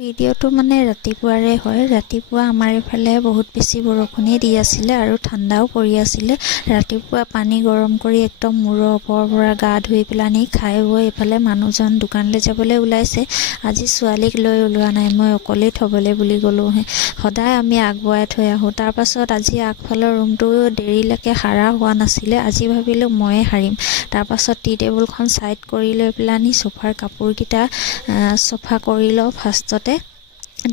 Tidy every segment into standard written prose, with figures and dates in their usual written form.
ভিডিঅ'টো মানে ৰাতিপুৱাৰে হয়। ৰাতিপুৱা আমাৰ এইফালে বহুত বেছি বৰষুণেই দি আছিলে আৰু ঠাণ্ডাও পৰি আছিলে। ৰাতিপুৱা পানী গৰম কৰি একদম মূৰৰ ওপৰৰ পৰা গা ধুই পেলানি খাই বৈ এইফালে মানুহজন দোকানলৈ যাবলৈ ওলাইছে। আজি ছোৱালীক লৈ ওলোৱা নাই, মই অকলেই থ'বলৈ বুলি গ'লোঁহে। সদায় আমি আগবঢ়াই থৈ আহোঁ। তাৰপাছত আজি আগফালৰ ৰুমটো দেৰিলৈকে সাৰা হোৱা নাছিলে। আজি ভাবিলোঁ ময়ে সাৰিম। তাৰপাছত টি টেবুলখন ছাইড কৰি লৈ পেলানি চোফাৰ কাপোৰকেইটা চফা কৰি লওঁ ফাৰ্ষ্টতে।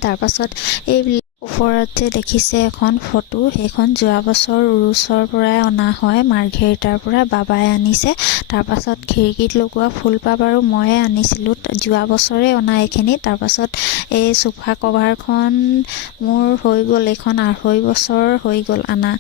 তাৰপাছত এই ওপৰত যে দেখিছে এখন ফটো, সেইখন যোৱা বছৰ উৰুচৰ পৰাই অনা হয়, মাৰ্ঘেৰিটাৰ পৰা বাবাই আনিছে। তাৰপাছত খিৰিকীত লগোৱা ফুলপাহ বাৰু ময়ে আনিছিলোঁ, যোৱা বছৰে অনা এইখিনি। তাৰপাছত এই চোফা কভাৰখন মোৰ হৈ গ'ল, এইখন 2.5 বছৰ হৈ গ'ল আনা।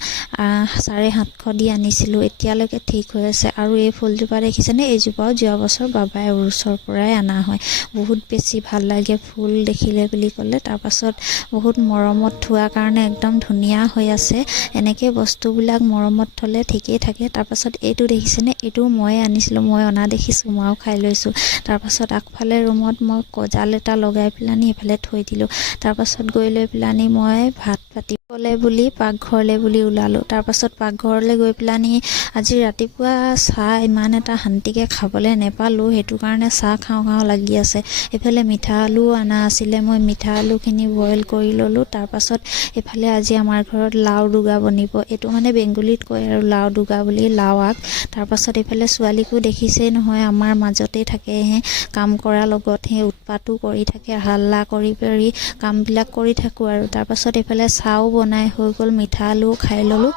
750 দি আনিছিলোঁ, এতিয়ালৈকে ঠিক হৈ আছে। আৰু এই ফুলজোপা দেখিছেনে, এইজোপাও যোৱা বছৰ বাবাই উৰুচৰ পৰাই অনা হয়। বহুত বেছি ভাল লাগে ফুল দেখিলে বুলি ক'লে। তাৰপাছত বহুত মৰমত থোৱা কাৰণে একদম ধুনীয়া হৈ আছে। এনেকৈ বস্তুবিলাক মৰমত থ'লে ঠিকেই থাকে। তাৰপাছত এইটো দেখিছেনে, এইটো ময়ে আনিছিলোঁ, মই অনা দেখিছোঁ, মইও খাই লৈছোঁ। তাৰপাছত আগফালে ৰুমত মই কজাল এটা লগাই পেলানি এইফালে থৈ দিলোঁ। তাৰপাছত গৈ লৈ পেলানি মই ভাত পাতিবলৈ বুলি পাকঘৰলৈ বুলি ওলালোঁ। তাৰপাছত পাকঘৰলৈ গৈ পেলানি আজি ৰাতিপুৱা চাহ ইমান এটা শান্তিকৈ খাবলৈ নেপালোঁ, সেইটো কাৰণে চাহ খাওঁ খাওঁ লাগি আছে। এইফালে মিঠা আলুও অনা আছিলে, মই মিঠা আলুখিনি বইল কৰি ল'লোঁ। তাৰপাছত এইফালে আজি আমাৰ ঘৰত লাও ডুগা বনিব, এইটো মানে বেংগলীত কয় আৰু লাও ডুগা বুলি, লাও আগ। তাৰপাছত এইফালে ছোৱালীকো দেখিছেই নহয়, আমাৰ মাজতেই থাকে, কাম কৰাৰ লগত সেই উৎপাতো কৰি থাকে, হাল্লা কৰি কামবিলাক কৰি থাকোঁ আৰু। তাৰপাছত এইফালে চাহও বনাই হৈ গ'ল, মিঠা আলুও খাই ল'লোঁ।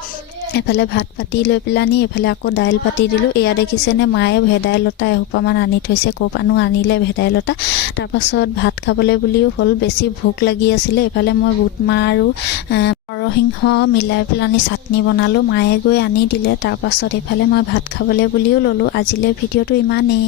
এইফালে ভাত পাতি লৈ পেলানি এইফালে আকৌ দাইল পাতি দিলোঁ। এয়া দেখিছেনে, মায়ে ভেদাইলতা এসোপামান আনি থৈছে, ক'ৰপানো আনিলে ভেদাইলতা। তাৰপাছত ভাত খাবলৈ বুলিও হ'ল, বেছি ভোক লাগি আছিলে। এইফালে মই বুট মাহ আৰু নৰসিংহ মিলাই পেলানি চাটনি বনালোঁ, মায়ে গৈ আনি দিলে। তাৰপাছত এইফালে মই ভাত খাবলৈ বুলিও ল'লোঁ। আজিলৈ ভিডিঅ'টো ইমানেই।